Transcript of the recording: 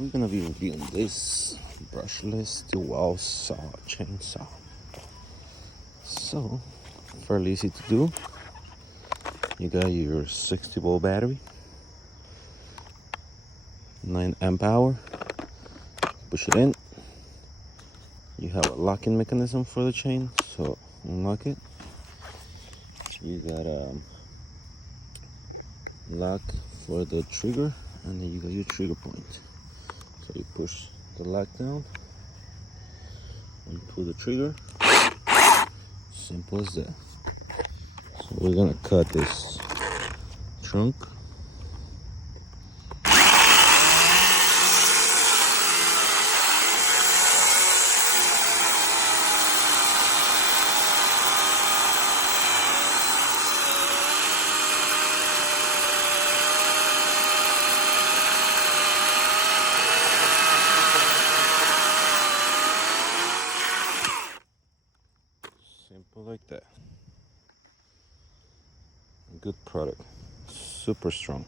we're gonna be reviewing this brushless Dewalt chainsaw. So, fairly easy to do. You got your 60-volt battery, 9 amp hour. Push it in. You have a locking mechanism for the chain, so unlock it. You got a lock for the trigger, and then you got your trigger point. So you push the lock down and pull the trigger. Simple as that. So we're gonna cut this trunk. Simple like that. Good product. Super strong.